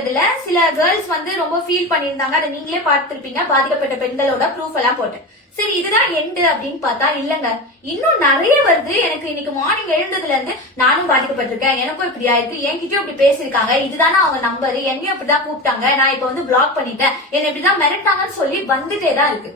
போட்டதுல சில கேர்ள்ஸ் வந்து ரொம்ப ஃபீல் பண்ணியிருந்தாங்க. அதை நீங்களே பார்த்திருப்பீங்க. பாதிக்கப்பட்ட பெண்களோட ப்ரூஃப் எல்லாம் போட்டேன். சரி இதுதான் எண்டு அப்படின்னு பார்த்தா இல்லங்க, இன்னும் நிறைய வருது. எனக்கு இன்னைக்கு மார்னிங் எழுந்ததுல இருந்து நானும் பாதிக்கப்பட்டிருக்கேன், எனக்கும் இப்படி ஆயிருக்கு, என்கிட்டயும் இப்படி பேசிருக்காங்க, இதுதானே அவங்க நம்பர், என்னையும் இப்படிதான் கூப்பிட்டாங்க, நான் இப்ப வந்து பிளாக் பண்ணிட்டேன், என்ன இப்படிதான் மிரட்டாங்கன்னு சொல்லி வந்துட்டே தான் இருக்கு.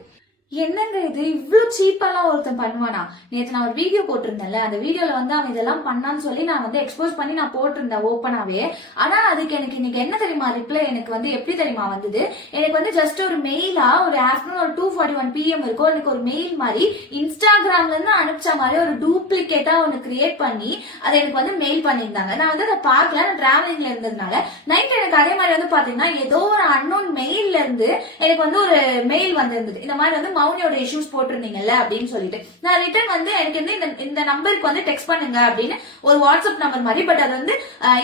என்னங்க இது இவ்வளவு சீப்பாலாம் ஒருத்தன் பண்ணுவானா? நேற்று நான் ஒரு வீடியோ போட்டிருந்தேன்ல, அந்த வீடியோல வந்து அவன் இதெல்லாம் பண்ணான்னு சொல்லி நான் வந்து எக்ஸ்போஸ் பண்ணி நான் போட்டிருந்தேன் ஓப்பனாவே. ஆனா அதுக்கு எனக்கு இன்னைக்கு என்ன தெரியுமா ரிப்ளை எனக்கு வந்து எப்படி தெரியுமா வந்தது? எனக்கு வந்து ஜஸ்ட் ஒரு மெயிலா ஒரு ஆஃப்டர்நூன் ஒரு 2:41 PM இருக்கும், எனக்கு ஒரு மெயில் மாதிரி இன்ஸ்டாகிராம்ல இருந்து அனுப்பிச்ச மாதிரி ஒரு டூப்ளிகேட்டா ஒன்னு கிரியேட் பண்ணி அதை எனக்கு வந்து மெயில் பண்ணியிருந்தாங்க. நான் வந்து அதை பார்க்கல, நான் டிராவலிங்ல இருந்ததுனால. நைட் எனக்கு அதே மாதிரி வந்து பாத்தீங்கன்னா ஏதோ ஒரு அன்னோன் மெயில்ல இருந்து எனக்கு வந்து ஒரு மெயில் வந்திருந்தது, இந்த மாதிரி வந்து மௌனியோட இஷ்யூஸ் போட்டிருந்தீங்கல்ல அப்படின்னு சொல்லிட்டு. நான் ரிட்டர்ன் வந்து எனக்கு வந்து இந்த நம்பருக்கு வந்து டெக்ஸ்ட் பண்ணுங்க அப்படின்னு ஒரு வாட்ஸ்அப் நம்பர் மாதிரி, பட் அது வந்து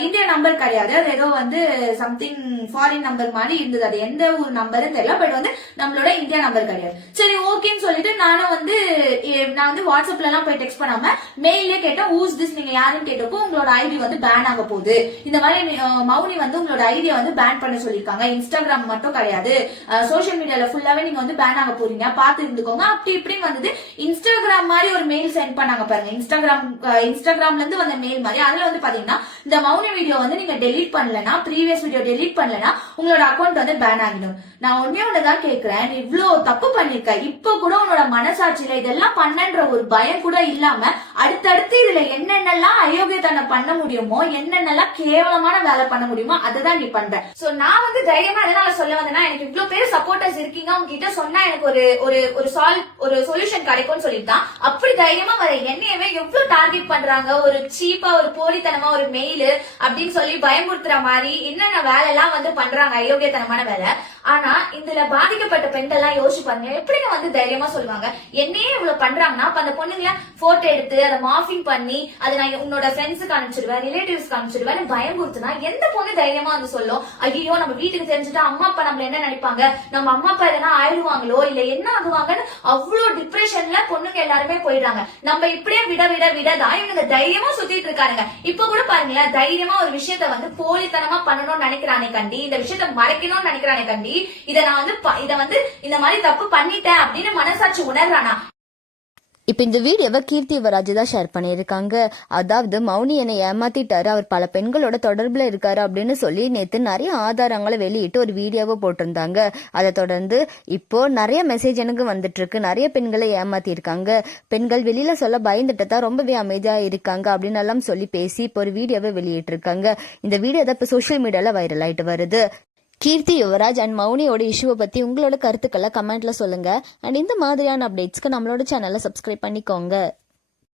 இந்தியா நம்பர் கிடையாது, அது ஏதோ வந்து சம்திங் ஃபாரின் நம்பர் மாதிரி இருந்தது. அது எந்த ஒரு நம்பரும் தெரியல, பட் வந்து நம்மளோட இந்தியா நம்பர் கிடையாது. சரி ஓகேன்னு சொல்லிட்டு நானும் வந்து நான் வந்து வாட்ஸ்அப்ல எல்லாம் போய் டெக்ஸ்ட் பண்ணாம மெயிலே கேட்டேன், ஹூஸ் திஸ், நீங்க யாருன்னு கேட்டப்போ உங்களோட ஐடி வந்து பேன் ஆக போகுது, இந்த மாதிரி மௌனி வந்து உங்களோட ஐடியா வந்து பேன் பண்ண சொல்லிருக்காங்க, இன்ஸ்டாகிராம் மட்டும் கிடையாது சோசியல் மீடியால ஃபுல்லாவே நீங்க வந்து பேன் ஆக போறீங்க, பார்த்து இருந்துக்கோங்க அப்படி இப்படின்னு வந்தது. இன்ஸ்டாகிராம் மாதிரி ஒரு மெயில் சென்ட் பண்ணாங்க பாருங்க, இன்ஸ்டாகிராம்ல இருந்து வந்த மெயில் மாதிரி. அதுல வந்து பாத்தீங்கன்னா இந்த மௌனி வீடியோ வந்து நீங்க டெலீட் பண்ணலனா, ப்ரீவியஸ் வீடியோ டெலீட் பண்ணலனா உங்களோட அக்கௌண்ட் வந்து பேன் ஆகிடும். நான் ஒன்னே ஒண்ணுதான் கேக்குறேன், நீ இவ்வளவு தப்பு பண்ணிருக்க, இப்ப கூட உன்னோட மனசாட்சியில இதெல்லாம் பண்ணன்ற ஒரு பயம் கூட இல்லாம அடுத்தடுத்து இதுல என்னென்னலாம் அயோக்கியத்தனம் பண்ண முடியுமோ, என்னென்னலாம் கேவலமான வேலை பண்ண முடியுமோ அதுதான் நீ பண்ற. சோ நான் வந்து தைரியமா எதனால சொல்ல வந்தேன்னா, எனக்கு இவ்வளவு பேர் சப்போர்ட்டர்ஸ் இருக்கீங்க, உங்ககிட்ட சொன்னா எனக்கு ஒரு சொல்யூஷன் கிடைக்கும்னு சொல்லிட்டான். அப்படி தைரியமா வர என்னையவே எவ்வளவு டார்கெட் பண்றாங்க, ஒரு சீப்பா ஒரு போலித்தனமா ஒரு மெயில் அப்படின்னு சொல்லி பயமுறுத்துற மாதிரி என்னென்ன வேலை எல்லாம் வந்து பண்றாங்க, அயோக்கியத்தனமான வேலை. ஆனா இதுல பாதிக்கப்பட்ட பெண்கள் எல்லாம் யோசிச்சு பாருங்க, எப்படிங்க வந்து தைரியமா சொல்லுவாங்க. என்னையே இவ்வளவு பண்றாங்கன்னா அப்ப அந்த பொண்ணுங்களை போட்டோ எடுத்து அதை மார்பிங் பண்ணி அதை நான் உன்னோட ஃப்ரெண்ட்ஸுக்கு அனுப்பிச்சிடுவேன், ரிலேட்டிவ்ஸ்க்கு அனுப்பிச்சிடுவேன் பயமுறுத்துனா எந்த பொண்ணு தைரியமா வந்து சொல்லும், ஐயோ நம்ம வீட்டுக்கு தெரிஞ்சுட்டா அம்மா அப்பா நம்மள என்ன நினைப்பாங்க, நம்ம அம்மா அப்பா எதனா ஆயிடுவாங்களோ இல்ல என்ன ஆகுவாங்கன்னு அவ்வளவு டிப்ரெஷன்ல பொண்ணுங்க எல்லாருமே போயிடுறாங்க. நம்ம இப்படியே விடதான் இவங்க தைரியமா சுத்திட்டு இருக்காங்க. இப்ப கூட பாருங்களேன், தைரியமா ஒரு விஷயத்த வந்து போலித்தனமா பண்ணணும்னு நினைக்கிறானே கண்டி, இந்த விஷயத்த மறைக்கணும்னு நினைக்கிறானே கண்டி, இத வந்து இந்த மாதிரி தப்பு பண்ணிட்டேன் அப்படின்னு மனசாட்சி உணர்றானா? இப்போ இந்த வீடியோவை கீர்த்தி யுவராஜ் தான் ஷேர் பண்ணியிருக்காங்க. அதாவது மௌனி என்னை ஏமாத்திட்டாரு, அவர் பல பெண்களோட தொடர்பில் இருக்காரு அப்படின்னு சொல்லி நேற்று நிறைய ஆதாரங்களை வெளியிட்டு ஒரு வீடியோவை போட்டிருந்தாங்க. அதை தொடர்ந்து இப்போ நிறைய மெசேஜ் எனக்கு வந்துட்டு இருக்கு, நிறைய பெண்களை ஏமாத்திருக்காங்க, பெண்கள் வெளியில சொல்ல பயந்துட்டு தான் ரொம்பவே அமைதியா இருக்காங்க அப்படின்னு எல்லாம் சொல்லி பேசி இப்போ ஒரு வீடியோவை வெளியிட்டு இருக்காங்க. இந்த வீடியோ தான் இப்போ சோசியல் மீடியால வைரல் ஆயிட்டு வருது. கீர்த்தி யுவராஜ் அண்ட் மௌனியோட இஷ்யூவை பற்றி உங்களோட கருத்துக்களை கமெண்ட்ல சொல்லுங்க. அண்ட் இந்த மாதிரியான அப்டேட்ஸ்க்கு நம்மளோட சேனலை சப்ஸ்கிரைப் பண்ணிக்கோங்க.